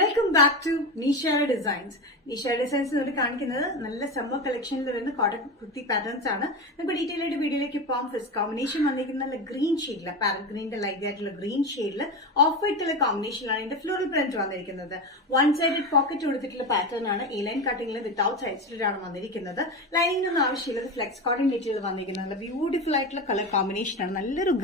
Welcome back to Nishara designs. Nishara designs നമ്മൾ കാണിക്കുന്നത് നല്ല സമ്മർ കളക്ഷനിൽ വരുന്ന കോട്ടൺ കുർത്തി പാറ്റേൺസ് ആണ്. നമുക്ക് ഡീറ്റെയിൽ ആയിട്ട് വീഡിയോയിലേക്ക് പോകാം. ഫസ്റ്റ് കോമ്പിനേഷൻ വന്നിരിക്കുന്ന നല്ല ഗ്രീൻ ഷെയ്ഡില്, പാരറ്റ് ഗ്രീനിന്റെ ലൈറ്റ് ആയിട്ടുള്ള ഗ്രീൻ ഷെയ്ഡില് ഓഫ് വൈറ്റ് കളർ കോമ്പിനേഷനിലാണ് ഇതിന്റെ ഫ്ലോറൽ പ്രിന്റ് വന്നിരിക്കുന്നത്. വൺ സൈഡഡ് പോക്കറ്റ് കൊടുത്തിട്ടുള്ള പാറ്റേൺ ആണ്. എ ലൈൻ കട്ടിംഗിൽ വിത്തൌട്ട് സൈഡ് സ്ലിറ്റ് ആണ് വന്നിരിക്കുന്നത്. ലൈനിങ് ഒന്നും ആവശ്യമില്ല. ഫ്ലെക്സ് കോട്ടൺ മെറ്റീരിയൽ വന്നിരിക്കുന്നത് നല്ല ബ്യൂട്ടിഫുൾ ആയിട്ടുള്ള കളർ കോമ്പിനേഷൻ ആണ്. നല്ലൊരു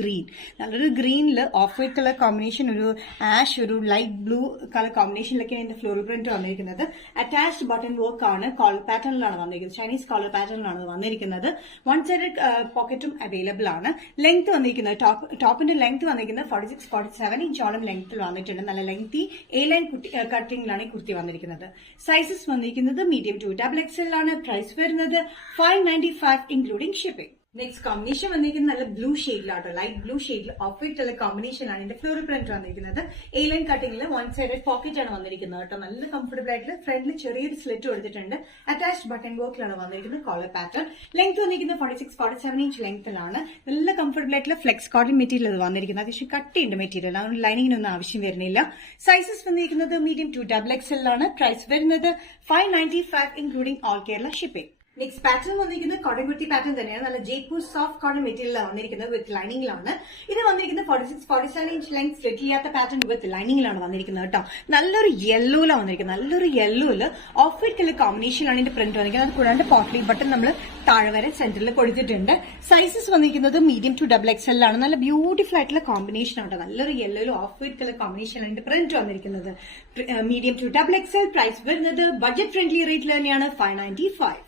ഗ്രീനിൽ ഓഫ് വൈറ്റ് കളർ കോമ്പിനേഷൻ, ഒരു ആഷ്, ഒരു ലൈറ്റ് ബ്ലൂ കളർ കോമ്പിനേഷനിലൊക്കെ ഇതിന്റെ ഫ്ലോറൽ പ്രിന്റ് വന്നിരിക്കുന്നത്. അറ്റാച്ച്ഡ് ബട്ടൺ വർക്ക് ആണ്. കോളർ പാറ്റേണിലാണ് വന്നിരിക്കുന്നത്. ചൈനീസ് കോളർ പാറ്റേണിലാണ് വന്നിരിക്കുന്നത്. വൺ സൈഡ് പോക്കറ്റും അവൈലബിൾ ആണ്. ലെങ്ത് വന്നിരിക്കുന്നത്, ടോപ്പിന്റെ ലെങ്ത് വന്നിരിക്കുന്നത് 46-47 ഇഞ്ചോളം ലെങ്ത്തിൽ വന്നിട്ടുണ്ട്. നല്ല ലെങ്തി എ ലൈൻ കട്ടിംഗിലാണ് ഈ കുർത്തി വന്നിരിക്കുന്നത്. സൈസസ് വന്നിരിക്കുന്നത് മീഡിയം ടു XXL ആണ്. പ്രൈസ് വരുന്നത് 595 ഇൻക്ലൂഡിംഗ് ഷിപ്പിംഗ്. നെക്സ്റ്റ് കോമ്പിനേഷൻ വന്നിരിക്കുന്നത് നല്ല ബ്ലൂ ഷെയ്ഡിലാട്ടോ, ലൈറ്റ് ബ്ലൂ ഷെയ്ഡിൽ ഓഫ് വൈറ്റ് കളർ കോമ്പിനേഷൻ ആണ് ഇതിന്റെ ഫ്ലോറൽ പ്രിന്റ് വന്നിരിക്കുന്നത്. എ ലൈൻ കട്ടിംഗിൽ വൺ സൈഡ് പോക്കറ്റ് ആണ് വന്നിരിക്കുന്നത് കേട്ടോ. നല്ല കംഫർട്ടബിൾ ആയിട്ട് ഫ്രണ്ടിൽ ചെറിയൊരു സ്ലിറ്റ് കൊടുത്തിട്ടുണ്ട്. അറ്റാച്ച്ഡ് ബട്ടൺ വർക്കിലാണ് വന്നിരിക്കുന്നത്. Collar pattern. ലെങ്ത് വന്നിരിക്കുന്നത് 46-47 ഇഞ്ച് ലെങ്ത്തിലാണ്. നല്ല കംഫർട്ടബിൾ ആയിട്ടുള്ള ഫ്ലെക്സ് കോട്ടൺ മെറ്റീരിയൽ ഇത് വന്നിരിക്കുന്നത്. അത്യാവശ്യം കട്ടിയുണ്ട് മെറ്റീരിയൽ, അതുകൊണ്ട് ലൈനിങ്ങിനൊന്നും ആവശ്യം വരുന്നില്ല. സൈസസ് വന്നിരിക്കുന്നത് മീഡിയം ടു XXL ആണ്. പ്രൈസ് വരുന്നത് 595 including all Kerala shipping. Next pattern വന്നിരിക്കുന്നത് കോട്ടൺ കുർത്തി പാറ്റേൺ തന്നെയാണ്. നല്ല ജയ്പൂർ സോഫ്റ്റ് കോട്ടൺ മെറ്റീരിയലാണ് വന്നിരിക്കുന്നത്. വിത്ത് ലൈനിങ്ങിലാണ് ഇത് വന്നിരിക്കുന്നത്. 46-47 ഇഞ്ച് ലെങ്ത് സ്ലിറ്റ് ചെയ്യാത്ത പാറ്റേൺ വിത്ത് ലൈനിങ്ങിലാണ് വന്നിരിക്കുന്നത് കേട്ടോ. നല്ലൊരു യെല്ലോയിലാണ് വന്നിരിക്കുന്നത്. നല്ലൊരു യെല്ലോയില് ഓഫ് വൈറ്റ് കളർ കോമ്പിനേഷനാണ് ഇതിന്റെ പ്രിന്റ് വന്നിരിക്കുന്നത്. അത് കൂടാണ്ട് പോട്ട്ലി ബട്ടൺ നമ്മൾ താഴെ വരെ സെന്ററിൽ കൊടുത്തിട്ടുണ്ട്. സൈസസ് വന്നിരിക്കുന്നത് മീഡിയം ടു XXL ആണ്. നല്ല ബ്യൂട്ടിഫുൾ ആയിട്ടുള്ള കോമ്പിനേഷൻ ആണ്. നല്ലൊരു യെല്ലോയിലും ഓഫ് വൈറ്റ് കളർ കോമ്പിനേഷനാണ് ഇതിന്റെ പ്രിന്റ് വന്നിരിക്കുന്നത്. Medium to XXL. പ്രൈസ് വരുന്നത് ബഡ്ജറ്റ് ഫ്രണ്ട്ലി റേറ്റിൽ തന്നെയാണ് 595.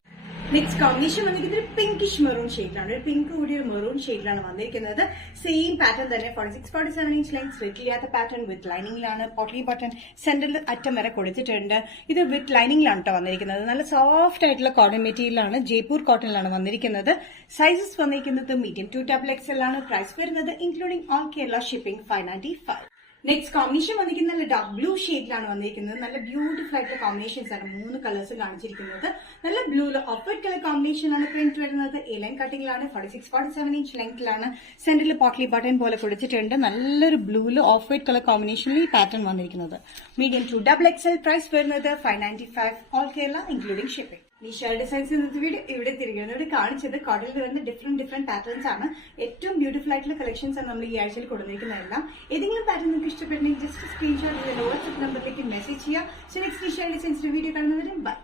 നെക്സ്റ്റ് കോമ്പിനേഷൻ വന്നിരിക്കുന്നത് ഒരു പിങ്കിഷ് മെറൂൺ ഷെയ്ഡിലാണ്. ഒരു പിങ്ക് കൂടിയ ഒരു മെറൂൺ ഷെയ്ഡിലാണ് വന്നിരിക്കുന്നത്. സെയിം പാറ്റേൺ തന്നെ 46-47 ഇഞ്ച് ലെങ്ത് സ്ലിറ്റ് ചെയ്യാത്ത പാറ്റേൺ വിത്ത് ലൈനിങ്ങിലാണ്. പോട്ട്ലി ബട്ടൺ സെന്ററിൽ അറ്റം വരെ കൊടുത്തിട്ടുണ്ട്. ഇത് വിത്ത് ലൈനിങ്ങിലാണ് കേട്ടോ വന്നിരിക്കുന്നത്. നല്ല സോഫ്റ്റ് ആയിട്ടുള്ള കോട്ടൺ മെറ്റീരിയലാണ്. ജയ്പൂർ കോട്ടണിലാണ് വന്നിരിക്കുന്നത്. സൈസസ് വന്നിരിക്കുന്നത് മീഡിയം ടു XXL ആണ്. പ്രൈസ് വരുന്നത് including all Kerala shipping 595. Next combination വന്നിരിക്കുന്നത് നല്ല ഡാർക്ക് ബ്ലൂ ഷെയ്ഡിലാണ് വന്നിരിക്കുന്നത്. നല്ല ബ്യൂട്ടിഫുൾ ആയിട്ടുള്ള കോമ്പിനേഷൻസ് ആണ് 3 കളേഴ്സ് കാണിച്ചിരിക്കുന്നത്. നല്ല ബ്ലൂല് ഓഫ് വൈറ്റ് കളർ കോമ്പിനേഷൻ ആണ് പ്രിന്റ് വരുന്നത്. എ ലൈൻ കട്ടിംഗിലാണ്. 46-47 ഇഞ്ച് ലെങ്ത്തിലാണ്. സെന്ററിൽ പോട്ട്ലി ബട്ടൺ പോലെ കൊടുത്തിട്ടുണ്ട്. നല്ലൊരു ബ്ലൂല് ഓഫ് വൈറ്റ് കളർ കോമ്പിനേഷനിൽ ഈ പാറ്റേൺ വന്നിരിക്കുന്നത്. Medium to XXL. പ്രൈസ് വരുന്നത് 595 all Kerala including shipping. Nishara designs ഇന്നത്തെ വീഡിയോ ഇവിടെ തിരികെ കാണിച്ചത് കോട്ടണിൽ വരുന്ന ഡിഫറെന്റ് പാറ്റേൺസ് ആണ്. ഏറ്റവും ബ്യൂട്ടിഫുൾ ആയിട്ടുള്ള കളക്ഷൻസ് ആണ് നമ്മൾ ഈ ആഴ്ചയിൽ കൊടുത്തിരിക്കുന്നതെല്ലാം. ഏതെങ്കിലും പാറ്റേൺ നിങ്ങൾക്ക് ഇഷ്ടപ്പെട്ടെങ്കിൽ ജസ്റ്റ് സ്ക്രീൻഷോട്ട് വാട്സ്ആപ്പ് നമ്പറിലേക്ക് മെസ്സേജ് ചെയ്യുക. സോ നെക്സ്റ്റ് നിഷാര ഡിസൈൻസിന്റെ വീഡിയോ കാണുന്നവരും ബൈ.